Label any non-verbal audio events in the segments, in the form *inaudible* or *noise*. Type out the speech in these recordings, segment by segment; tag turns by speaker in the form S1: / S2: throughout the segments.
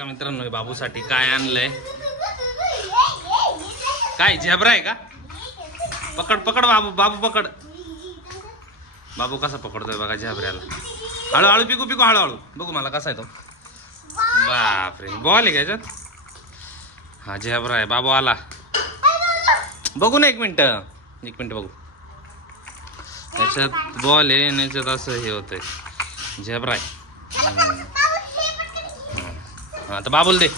S1: बघा मित्रांनो बाबूसाठी काय आणलंय? काय झेब्रा आहे का? पकड पकड बाबू बाबू पकड. बाबू कसा पकडतोय बघा झेब्र्याला हळूहळू पिकू पिकू हळूहळू. बघू मला कसा आहे तो. बापरे बॉल आहे का याच्यात? हा झेब्रा आहे. बाबू आला. बघू ना एक मिनिट. एक मिनिट बघू. याच्यात बॉल आहे आणि याच्यात असं हे होतंय. झेब्रा आहे. हा तर बाबूल दे.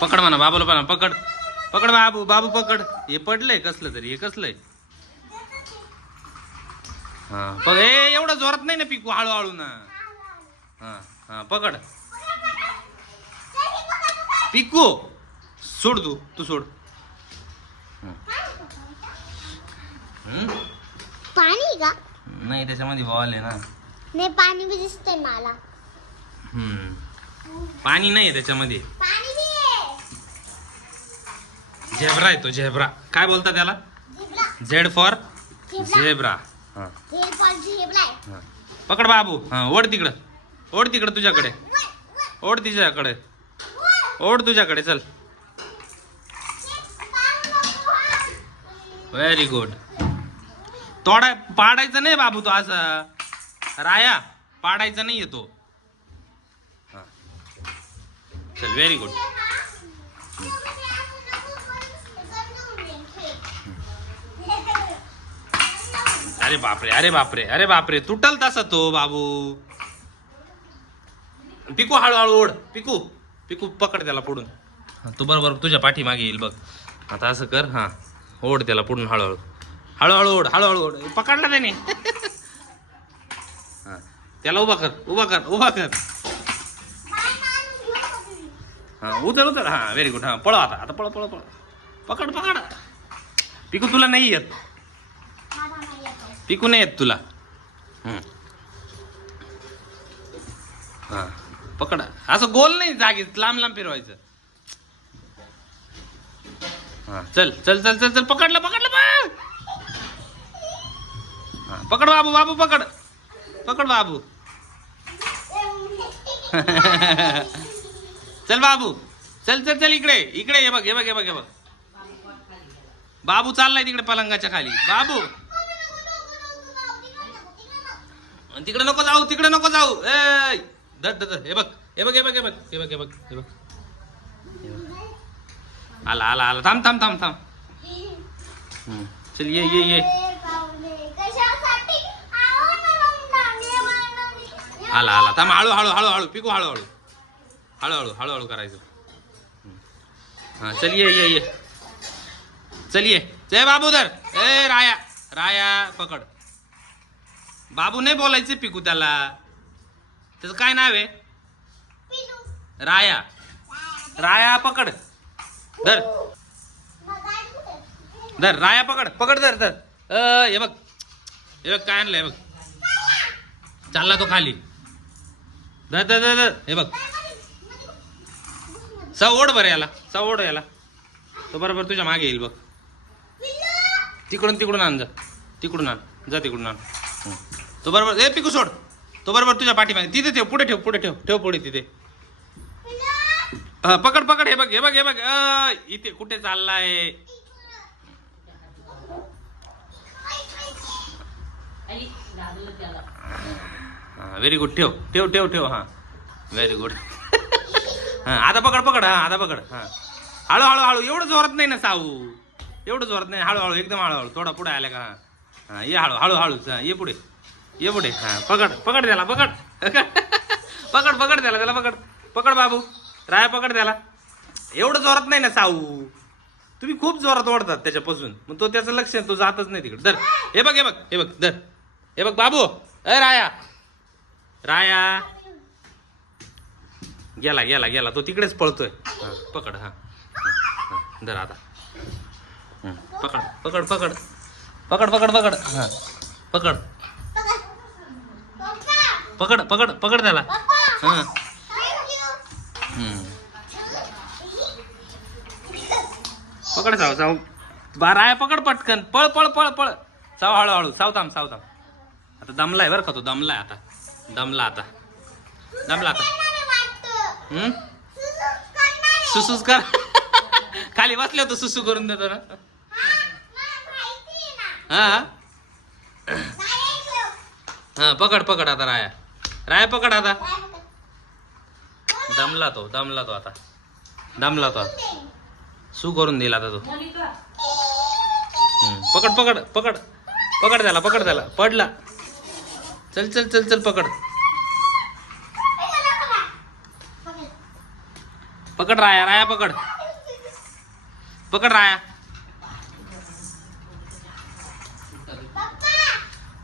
S1: पकड म्हणा बाबूला पण पकड. पकड बाबू बाबू पकड. हे पडलंय कसलं तरी हे कसलंय? हा बघ ए एवढं जोरात नाही ना पिकू हळूहळू ना. हा हा पकड. पिकू सोड तू तू सोड. हम्म.
S2: पाणी का?
S1: नाही त्याच्यामध्ये बॉल आहे ना.
S2: नाही पाणी बी दिसतंय मला.
S1: हम्म. पाणी नाही त्याच्यामध्ये.
S2: पाणी बी आहे.
S1: झेब्रा आहे तो झेब्रा. काय बोलता त्याला? Z for
S2: zebra.
S1: हा.
S2: आहे.
S1: हा. पकड बाबू. हा ओढ तिकडं. ओढ तिकडं तुझ्याकडे. ओढ तिच्याकडे. ओढ तुझ्याकडे चल. व्हेरी गुड तोडा पाडायचं नाही बाबू तो असा. राया पाडायचा नाही येतो. चल व्हेरी गुड अरे बापरे अरे बापरे अरे बापरे तुटल तसा तो बाबू. पिकू हळूहळू ओढ. पिकू पिकू पकड त्याला पुढून. तू बरोबर तुझ्या पाठीमागे येईल बघ. आता असं कर हा. ओढ त्याला पुढून हळूहळू. हळूहळू ओढ हळूहळू ओढ. पकडला त्याने. *laughs* त्याला उभा कर उभा कर उभा कर. हा उतर उतर हा व्हेरी गुड हा पळा आता आता पळा पळा पळा पकड पकड. पिकू तुला नाही येत. पिकू नाही येत तुला. हा पकड. असं गोल नाही जागीच लांब लांब फिरवायचं. हा चल चल चल चल चल पकडलं पकडलं पळ. हा पकड बाबू बाबू पकड. पकड बाबू. चल बाबू. चल चल चल इकडे. इकडे ये बघ हे बघ हे बघ हे बघ. बाबू चाललाय तिकडे पलंगाच्या खाली. बाबू. तिकडे नको जाऊ तिकडे नको जाऊ. ए धड धड हे बघ हे बघ हे बघ हे बघ हे बघ हे बघ हे बघ. आला आला आला. थांब थांब थांब थांब. चल ये ये ये. आला आला. थांब हळू हळू हळू हळू. पिकू हळूहळू हळूहळू हळूहळू करायचं. हा चल ये ये ये. चल ये. जय बाबूधर ए राया. राया पकड. बाबू नाही बोलायचे पिकू त्याला. त्याचं काय नाव आहे? राया. राया पकड. धर. धर राया पकड. पकड धर धर. अ, हे बघ. हे बघ काय आणलंय बघ. चालला तो खाली. दा दा दा हे बघ. ओढ बरं याला ओढ याला. तो बरोबर तुझ्या मागे येईल बघ. तिकडून तिकडून आण जा. तिकडून आण जा तिकडून आण. तो बरोबर ए पिकू सोड. तो बरोबर तुझ्या पाठीमागे. तिथे ठेव पुढे ठेव पुढे ठेव ठेव पुढे तिथे. हा, पकड पकड हे बघ हे बघ हे बघ. अ, इथे कुठे चाललाय? व्हेरी गुड ठेव ठेव ठेव ठेव हां. व्हेरी गुड हां आता पकड पकड हां आता पकड हां. हळू हळू हळू एवढं जोरात नाही ना साऊ. एवढं जोरात नाही हळूहळू एकदम हळूहळू थोडा पुढे आल्या का हां. ये हळू हळू ये पुढे ये पुढे हां पकड पकड त्याला पकड. *laughs* पकड पकड त्याला त्याला पकड. पकड बाबू राया पकड त्याला. एवढं जोरात नाही ना साऊ. तुम्ही खूप जोरात ओढतात त्याच्यापासून. मग तो त्याचं लक्ष तो जातच नाही तिकडे. धर. हे बघ हे बघ हे बघ धर. हे बघ बाबू. अ राया. राया. गेला गेला गेला. तो तिकडेच पळतोय. हा, पकड हा. हा, हा, धर आता. हं, पकड पकड पकड. पकड पकड पकड. हा पकड. पकड पकड पकड त्याला. हा. हं. पकड साव साव. बारा राया पकड पटकन. पळ पळ पळ पळ. साव हळूहळू. साव थांब. आता दमलाय बरं का तो. दमलाय आता. दमला आता. दमला आता.
S2: सुसूच
S1: कर. *laughs* खाली बसले होतो सुसू करून देतो ना.
S2: हा.
S1: हा. हा पकड पकड आता राया. राया पकड आता. दमला तो दमला तो आता. दमला तो आता. सू करून देईल आता तो. हम्म. पकड पकड पकड. पकड त्याला पकड त्याला. पडला. चल चल चल चल पकड. पकड राया राया पकड. पकड Raya.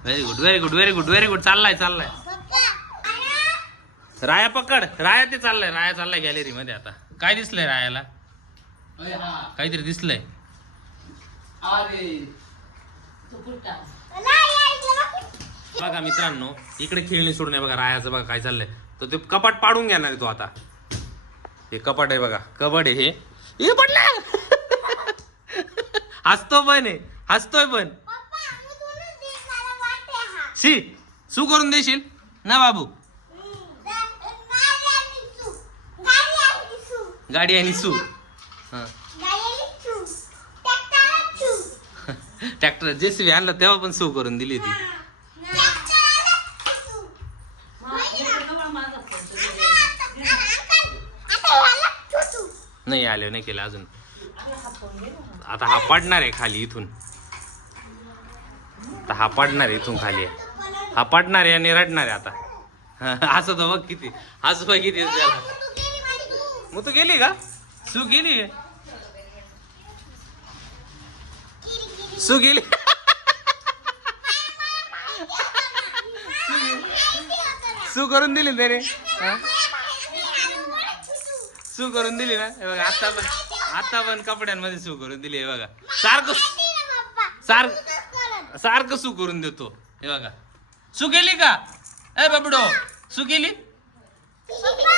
S1: Very good very good very good very good चाललाय चाललाय. राया पकड. राया ते चाललंय राया चाललाय गॅलरी मध्ये आता. काय दिसलंय रायाला? काहीतरी दिसलंय.
S2: बघ.
S1: मित्रांनो इकडे खेळणी सोडून बघा रायाचं बघा काय चाललंय तर ते कपाट पाडून घेणार आहे तो आता हे कपाट आहे बघा कबड आहे हे पडला हसतो पण आहे हसतोय पण सू करून देशील ना बाबू.
S2: गाडी आणि सू. गाडी आणि सू.
S1: गाडी आणि सू हा. *laughs*
S2: ट्रॅक्टर
S1: जेसीबी आणलं तेव्हा पण सू करून दिली होती
S2: ट्रॅक्टर आणि सू. आता ह्याला टुटू.
S1: नाही आलं नाही केलं अजून. आता हा पाडणार आहे खाली इथून. आता हा पाडणार आहे इथून खाली. हा पाडणार आहे आणि रडणार आहे आता. *laughs* असं तर बघ किती असं बघ किती त्याला. मग तू गेली का? सू गेली *laughs* सू गेली. सू करून दिली त्याने? हा? सू करून दिली ना हे बघा आता पण आता पण कपड्यांमध्ये सू करून दिली हे बघा सारखं
S2: माहिती ना पप्पा.
S1: सार
S2: तूच करत.
S1: सारखं सू करून देतो हे बघा सू गेली का ए बाबडो सू गेली
S2: पप्पा,